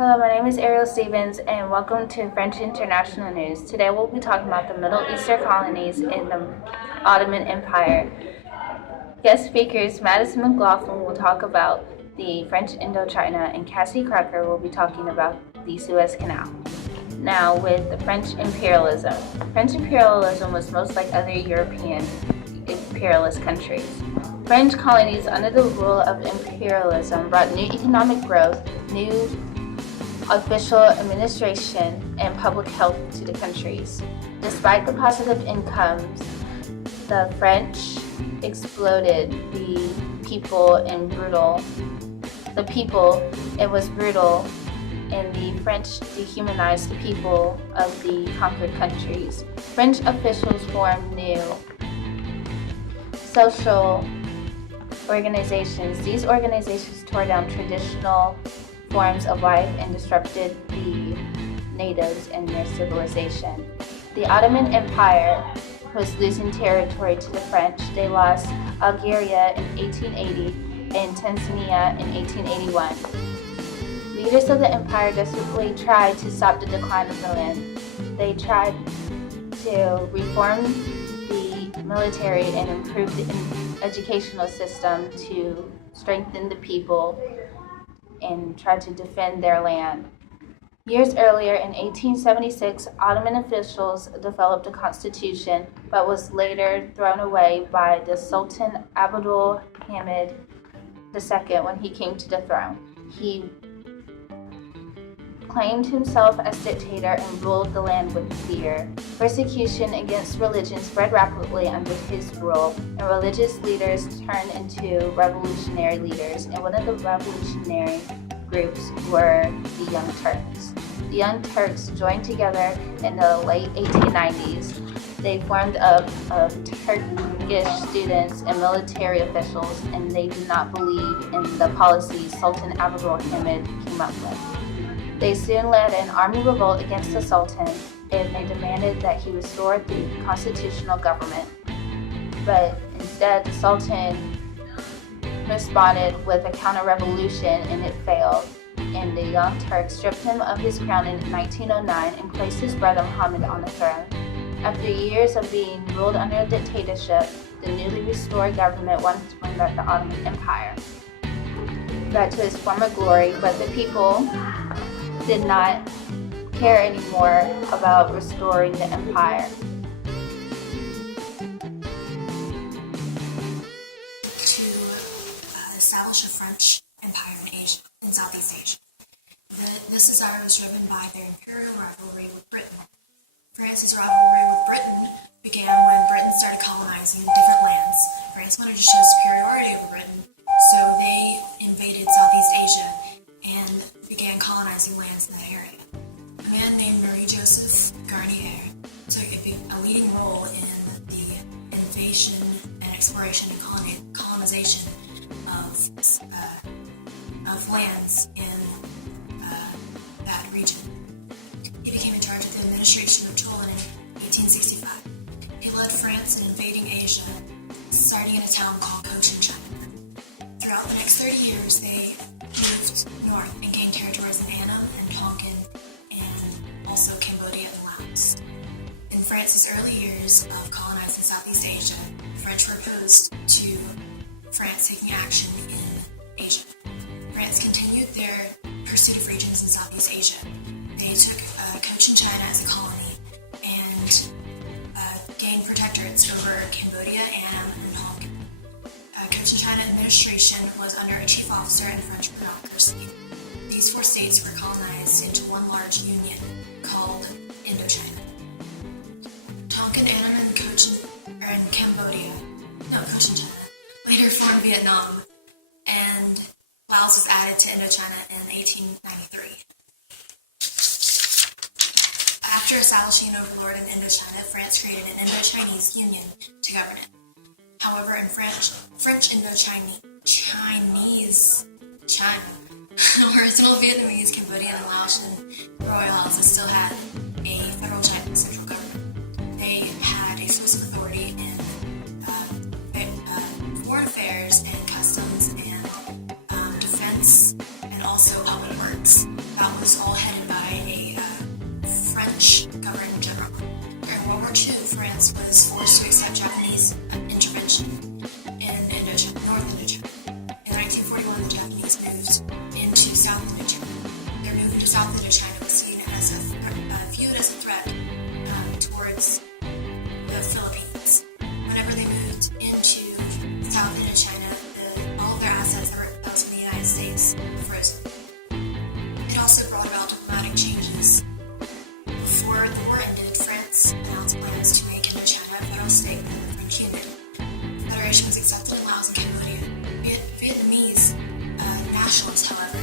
Hello, my name is Ariel Stevens, and welcome to French International News. Today we'll be talking about the Middle Eastern colonies in the Ottoman Empire. Guest speakers Madison McLaughlin will talk about the French Indochina, and Cassie will be talking about the Suez Canal. Now, with the French imperialism. French imperialism was most like other European imperialist countries. French colonies under the rule of imperialism brought new economic growth, new official administration, and public health to the countries. Despite the positive incomes, the French exploited the people, and it was brutal, and the French dehumanized the people of the conquered countries. French officials formed new social organizations. These organizations tore down traditional forms of life and disrupted the natives and their civilization. The Ottoman Empire was losing territory to the French. They lost Algeria in 1880 and Tanzania in 1881. Leaders of the empire desperately tried to stop the decline of the land. They tried to reform the military and improve the educational system to strengthen the people and tried to defend their land. Years earlier, in 1876, Ottoman officials developed a constitution, but was later thrown away by the Sultan Abdul Hamid II when he came to the throne. He claimed himself as dictator and ruled the land with fear. Persecution against religion spread rapidly under his rule, and religious leaders turned into revolutionary leaders, and one of the revolutionary groups were the Young Turks. The Young Turks joined together in the late 1890s. They formed up of Turkish students and military officials, and they did not believe in the policies Sultan Abdul Hamid came up with. They soon led an army revolt against the Sultan, and they demanded that he restore the constitutional government. But instead, the Sultan responded with a counter-revolution, and it failed. And the Young Turks stripped him of his crown in 1909 and placed his brother Muhammad on the throne. After years of being ruled under a dictatorship, the newly restored government wanted to bring back the Ottoman Empire back to its former glory, but the people did not care anymore about restoring the empire. To establish a French empire in Southeast Asia. This desire was driven by their imperial rivalry with Britain. France's rivalry with Britain began when Britain started colonizing different lands. France wanted to show superiority over Britain, so they invaded Southeast Asia and began colonizing lands in that area. A man named Marie-Joseph Garnier took a leading role in the invasion and exploration and colonization of lands in that region. He became in charge of the administration of Toulon in 1865. He led France in invading Asia, starting in a town called Cochin China. Throughout the next 30 years, they moved north and gained territories in Annam and Tonkin and also Cambodia and Laos. In France's early years of colonizing Southeast Asia, the French were opposed to France taking action in Asia. France continued their pursuit of regions in Southeast Asia. They took Cochin China as a colony and gained protectorates over Cambodia, Annam, and Tonkin. Cochin China administration was under a chief officer and French bureaucracy. These four states were colonized into one large union called Indochina. Tonkin, Annam, and Cochin China later formed Vietnam, and Laos was added to Indochina in 1893. After establishing an overlord in Indochina, France created an Indo-Chinese Union to govern it. However, in French Indochinese China, original Vietnamese, Cambodian, and Laotian royal houses still had a federal central government. They had exclusive authority in foreign affairs and customs and defense, and also public works. That was South Indochina was seen as viewed as a threat towards the Philippines. Whenever they moved into South Indochina, all their assets that was in the United States were frozen. It also brought about diplomatic changes. Before the war ended, France announced plans to make Indochina a federal state within the French Union. The Federation was accepted in Laos and Cambodia. Vietnamese nationalists, however,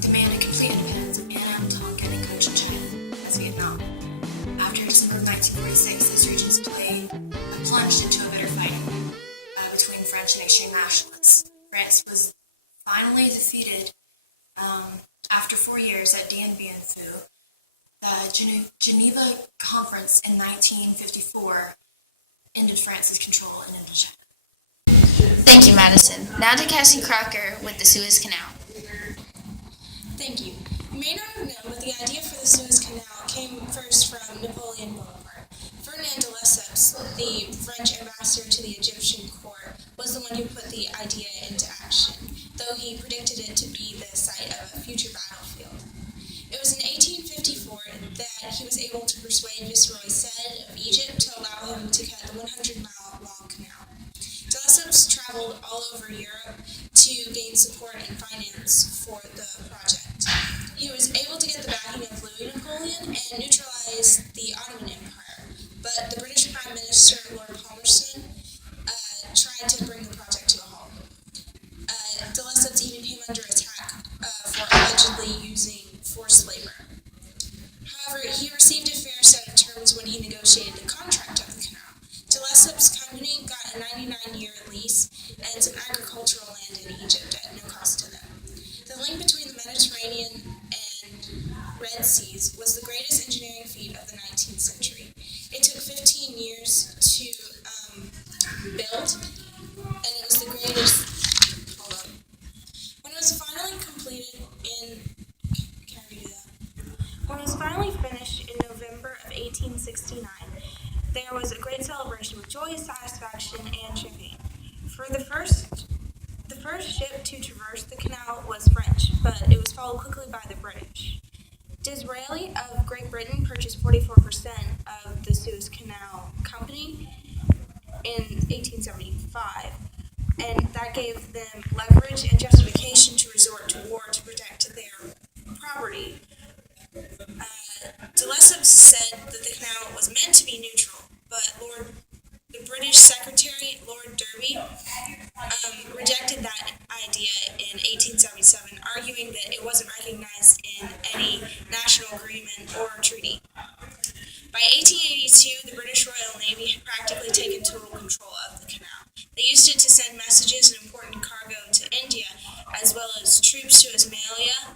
demanded complete independence of Annam, Tonkin, and Cochinchina as Vietnam. After December of 1946, those regions plunged into a bitter fighting between French and extreme nationalists. France was finally defeated after 4 years at Dien Bien Phu. The Geneva Conference in 1954 ended France's control in Indochina. Thank you, Madison. Now to Cassie Crocker with the Suez Canal. Thank you. You may not have known, but the idea for the Suez Canal came first from Napoleon Bonaparte. Ferdinand de Lesseps, the French ambassador to the Egyptian court, was the one who put the idea into action, though he predicted it to be the site of a future battlefield. It was in 1854 that he was able to persuade Viceroy Said of Egypt to allow him to cut the 100-mile-long canal. De Lesseps traveled all over Europe to gain support and finance for the project. He was able to get the backing of Louis Napoleon and neutralize the Ottoman Empire, but the British Prime Minister, Lord Palmerston, tried to bring the project to a halt. De Lesseps even came under attack for allegedly using forced labor. However, he received a fair set of terms when he negotiated the contract of the canal. De Lesseps' company got a 99-year lease and some agricultural land in Egypt at no cost to them. The link between the Mediterranean and Red Seas was the greatest engineering feat of the 19th century. It took 15 years to build, and it was the greatest. When it was finally completed When it was finally finished in November of 1869, there was a great celebration with joy, satisfaction, and champagne. For the first ship to traverse the canal was French, but it was followed quickly by the British. Disraeli of Great Britain purchased 44% of the Suez Canal Company in 1875, and that gave them leverage and justification to resort to war to protect their property. De Lesseps said that the canal was meant to be neutral, but the British Secretary, Lord Derby, rejected that idea in 1877, arguing that it wasn't recognized in any national agreement or treaty. By 1882, the British Royal Navy had practically taken total control of the canal. They used it to send messages and important cargo to India, as well as troops to Ismailia,